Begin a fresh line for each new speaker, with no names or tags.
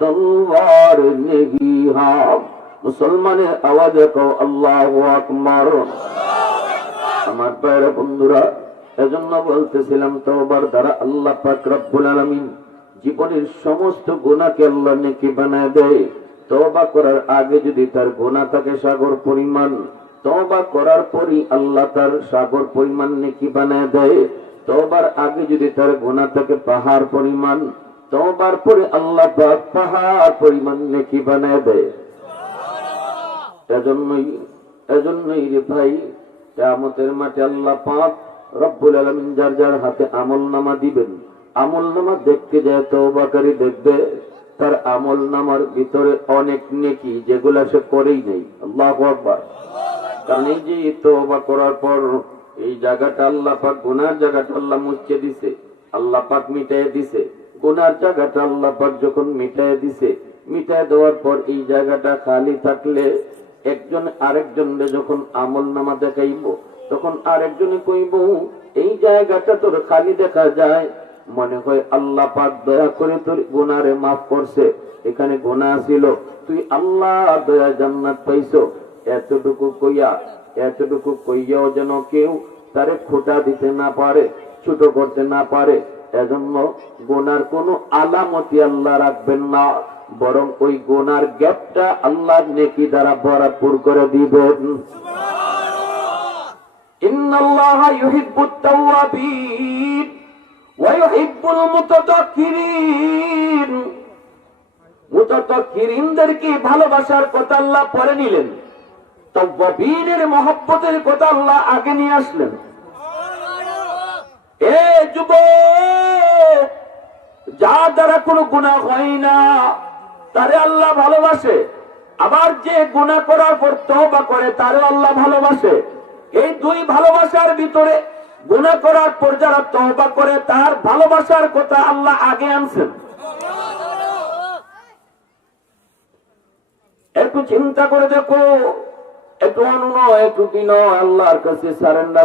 তলবার নেহি হাম। মুসলমানের আওয়াজে কো আল্লাহ আকবার। আমার পায়ের বন্ধুরা, এজন্য বলতেছিলাম তোবার দ্বারা আল্লাহ পাক রব্বুল আলামিন জীবনের সমস্ত গুণাকে আল্লাহ নেকি বানায় দেয়। তওবা করার আগে যদি তার গুণা থাকে সাগর পরিমাণ, তওবা করার পরই আল্লাহ তার সাগর পরিমাণ নেকি বানায় দেয়। তওবার আগে যদি তার গুণা থাকে পাহাড় পরিমাণ তওবার পরে আল্লাহ পাহাড় পরিমাণ নেকি বানায় দেয়। এজন্যই এজন্যই রে ভাই, কেয়ামতের মাঠে আল্লাহ পাক রব্বুল আলামিন যার যার হাতে আমল নামা দিবেন আমল নামা দেখতে যায় তওবাকারী দেখবে তার আমল নামার ভিতরে অনেক নেকি যেগুলা সে করেই নেই। আল্লাহ আকবার। কারণ এই যে তওবা করার পর এই জায়গাটা আল্লাহ পাক, গুনার জায়গাটা আল্লাহ মুছে দিছে, আল্লাহ পাক মিটাই দিছে। গুনার জায়গাটা আল্লাহ পাক যখন মিটাই দিছে মিটাই দেওয়ার পর এই জায়গাটা খালি থাকলে একজন আরেকজনকে যখন আমল নামা দেখাইব, তখন আরেকজনে কইব এই জায়গাটা তোর খালি দেখা যায়। মনে হয় আল্লাহ পাক দয়া করে তোর গুনারে মাফ করছে। এখানে গুনাহ ছিল, তুই আল্লাহ দয়া জান্নাত পাইছো। এতটুকু কইয়া, এতটুকু কইয়াও যেন কেউ তারে খোটা দিতে না পারে, ছোট করতে না পারে। এজন্য গোনার কোনো আলামতি আল্লাহ রাখবেন না, বরং ওই গোনার গ্যাপটা আল্লাহ নেকি দ্বারা ভরাপুর করে দিবেন। ভালোবাসার কথা আল্লাহ পরে নিলেন? তাওয়াবিনের মহব্বতের কথা আল্লাহ আগে নিয়ে আসলেন। এ যুবক! যা দ্বারা কোনো গুণা হয় না। তারে আল্লাহ ভালোবাসে। আবার যে গুণা করার পর তওবা করে তারে আল্লাহ ভালোবাসে। এই দুই ভালোবাসার ভিতরে গুণা করার পর যারা তওবা করে, তার ভালোবাসার কথা আল্লাহ আগে আনছেন। একটু চিন্তা করে দেখো, একটু অনুনয় একটু বিনয়, আল্লাহর কাছে সারেন্ডার